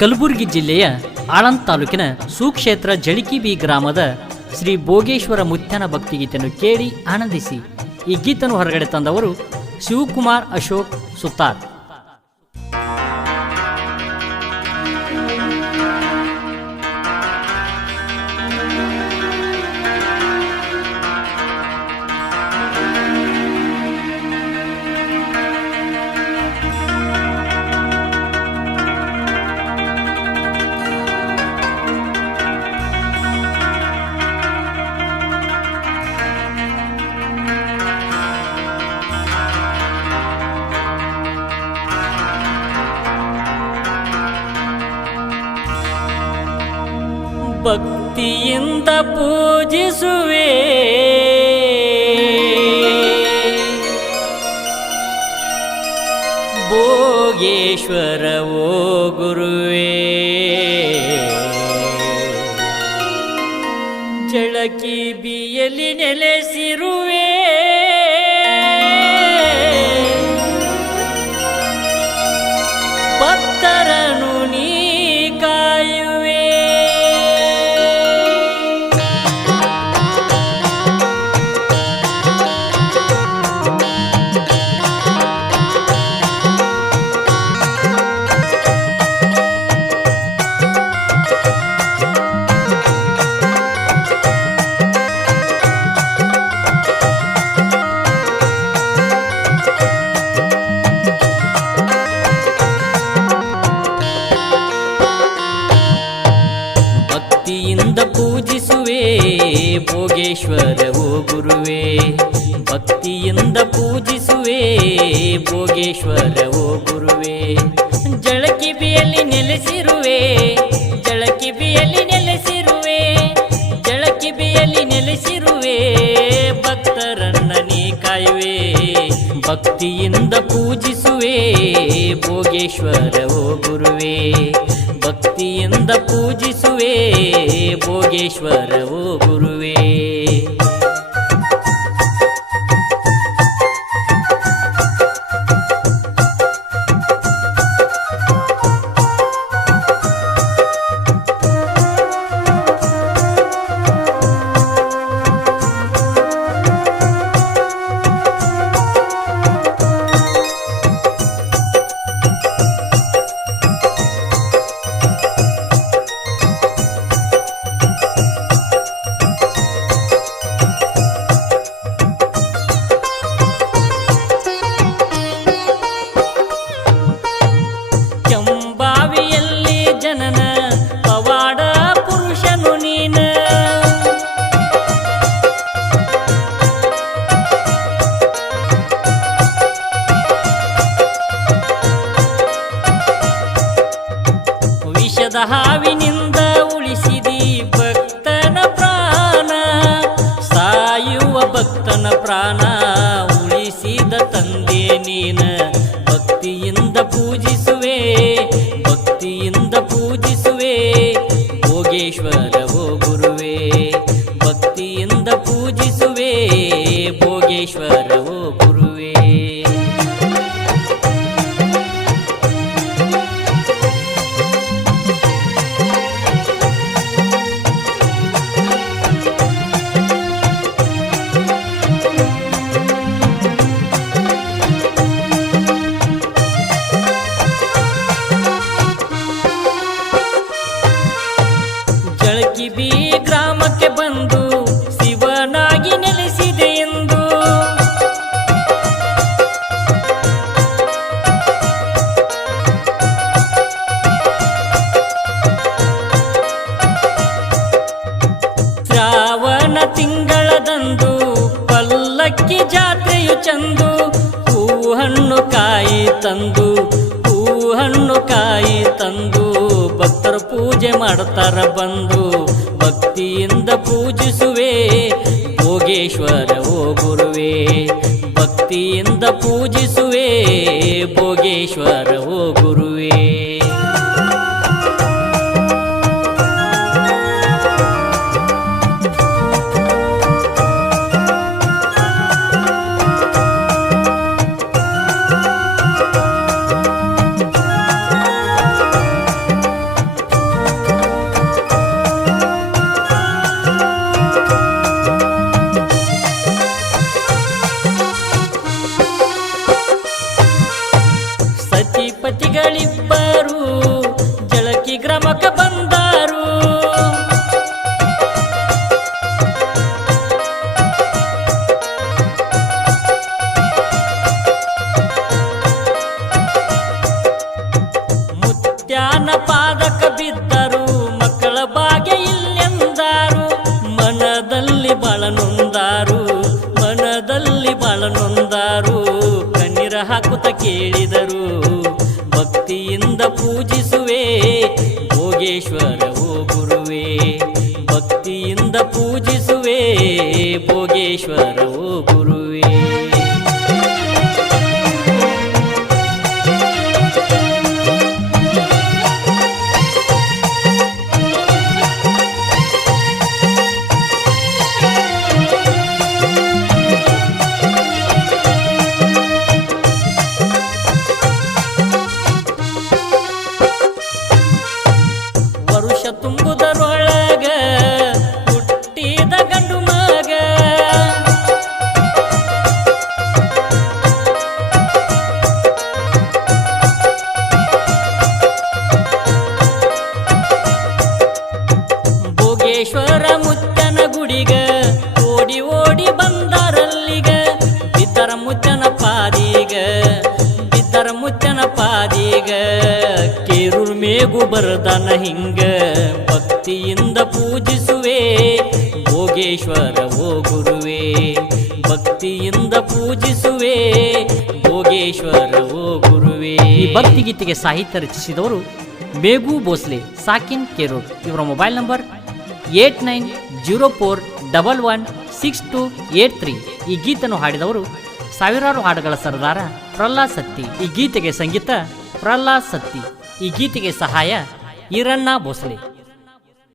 ಕಲಬುರಗಿ ಜಿಲ್ಲೆಯ ಆಳಂದ್ ತಾಲೂಕಿನ ಸುಕ್ಷೇತ್ರ ಜಳಿಕಿಬಿ ಗ್ರಾಮದ ಶ್ರೀ ಭೋಗೇಶ್ವರ ಮುತ್ಯನ ಭಕ್ತಿಗೀತೆಯನ್ನು ಕೇಳಿ ಆನಂದಿಸಿ. ಈ ಗೀತನ್ನು ಹೊರಗಡೆ ತಂದವರು ಶಿವಕುಮಾರ್ ಅಶೋಕ್ ಸುತಾರ್. ಭಕ್ತಿಯಿಂದ ಪೂಜಿಸುವೆ ಭೋಗೇಶ್ವರ ಓ ಗುರುವೇ, ಜಳಕಿಬಿಯಲ್ಲಿ ನೆಲೆಸಿರುವೆ ಭಕ್ತರನು ನೀ ಕಾಯುವೆ. ಭಕ್ತಿಯಿಂದ ಪೂಜಿಸುವೆ ಭೋಗೇಶ್ವರ ಓ ಗುರುವೇ, ಭಕ್ತಿಯಿಂದ ಪೂಜಿಸುವೆ ಭೋಗೇಶ್ವರ ಓ ಗುರುವೇ, ಜಳಕಿಬಿಯಲ್ಲಿ ನೆಲೆಸಿರುವೆ ಜಳಕಿಬಿಯಲ್ಲಿ ನೆಲೆಸಿರುವೆ ಜಳಕಿಬಿಯಲ್ಲಿ ನೆಲೆಸಿರುವೆ ಭಕ್ತರನ್ನ ನೀ ಕಾಯುವೆ. ಭಕ್ತಿಯಿಂದ ಪೂಜಿಸುವೆ ಭೋಗೇಶ್ವರ ಓ ಗುರುವೇ, ಭಕ್ತಿಯಿಂದ ಪೂಜಿಸುವೆ ಭೋಗೇಶ್ವರ ಓ ಗುರುವೇ. ಜನನ ಪವಾಡ ಪುರುಷನು ನೀನ, ವಿಷದ ಹಾವಿನಿಂದ ಉಳಿಸಿದಿ ಭಕ್ತನ ಪ್ರಾಣ, ಸಾಯುವ ಭಕ್ತನ ಪ್ರಾಣ ಉಳಿಸಿದ ತಂದೆ ನೀನ. ಭಕ್ತಿಯಿಂದ ಪೂಜಿಸುವೆ ಭಕ್ತಿಯಿಂದ ಪೂಜಿಸುವೆ ಭೋಗೇಶ್ವರ ಓ ಗುರುವೇ, ಭಕ್ತಿಯಿಂದ ಪೂಜಿಸುವೆ ಭೋಗೇಶ್ವರ ಓ ಗುರುವೇ. ಜಳಕಿಬಿ ಗ್ರಾಮಕ್ಕೆ ಬಂದು ಶಿವನಾಗಿ ನೆಲೆಸಿದೆ ಎಂದು, ಶ್ರಾವಣ ತಿಂಗಳದಂದು ಪಲ್ಲಕ್ಕಿ ಜಾತ್ರೆಯು ಚಂದು, ಹೂಹಣ್ಣು ಕಾಯಿ ತಂದು ಹೂಹಣ್ಣು ಕಾಯಿ ತಂದು ಭಕ್ತರು ಪೂಜೆ ಮಾಡ್ತಾರ ಬಂದು. ಭಕ್ತಿಯಿಂದ ಪೂಜಿಸುವೆ ಭೋಗೇಶ್ವರ ಓ ಗುರುವೇ, ಭಕ್ತಿಯಿಂದ ಪೂಜಿಸುವೆ ಭೋಗೇಶ್ವರ ಓ ಗುರುವೇ. ಗ್ರಾಮಕ್ಕೆ ಬಂದಾರು. ಮುತ್ಯಾನ ಪಾದಕ ಬಿದ್ದರು, ಮಕ್ಕಳ ಭಾಗ್ಯ ಇಲ್ಲೆಂದಾರು. ಮನದಲ್ಲಿ ಬಾಳನೊಂದಾರು, ಮನದಲ್ಲಿ ಬಾಳನೊಂದಾರು. ಕಣ್ಣೀರ ಹಾಕುತ್ತ ಕೇಳಿದರು, ಭಕ್ತಿಯಿಂದ ಪೂಜಿಸುವೆ ಭೋಗೇಶ್ವರ ಓ ಗುರುವೇ. ಭಕ್ತಿಯಿಂದ ಪೂಜಿಸುವೆ ಭೋಗೇಶ್ವರ ಓ ಗುರುವೇ. ವರುಷ ತುಂಬುದರೊಳಗ ಹುಟ್ಟಿದ ಗಂಡು ಮಗ, ಭೋಗೇಶ್ವರ ಮುತ್ತನ ಗುಡಿಗ ಓಡಿ ಓಡಿ ಬಂದರಲ್ಲಿಗ. ಬಿದ್ದರ ಮುತ್ತನ ಪಾದಿಗ, ಬಿದ್ದರ ಮುತ್ತನ ಪಾದಿಗ. ಕೇರೂರ್ ಮೇಗು ಬರದನ ಹಿಂಗ, ಭಕ್ತಿಯಿಂದ ಪೂಜಿಸುವೆ ಭೋಗೇಶ್ವರ ಓ ಗುರುವೇ. ಭಕ್ತಿಯಿಂದ ಪೂಜಿಸುವೆ ಭೋಗೇಶ್ವರ ಓ ಗುರುವೇ. ಈ ಭಕ್ತಿಗೀತೆಗೆ ಸಾಹಿತ್ಯ ರಚಿಸಿದವರು ಬೇಗು ಭೋಸ್ಲೆ, ಸಾಕಿನ್ ಕೇರೂರ್. ಇವರ ಮೊಬೈಲ್ ನಂಬರ್ 8904116283. ಈ ಗೀತನ್ನು ಹಾಡಿದವರು ಸಾವಿರಾರು ಹಾಡುಗಳ ಸರದಾರ ಪ್ರಹ್ಲಾದ್ ಸತ್ತಿ. ಈ ಗೀತೆಗೆ ಸಂಗೀತ ಪ್ರಹ್ಲಾದ್ ಸತ್ತಿ. ಈ ಗೀತೆಗೆ ಸಹಾಯ ಈರಣ್ಣ ಭೋಸ್ಲೆ.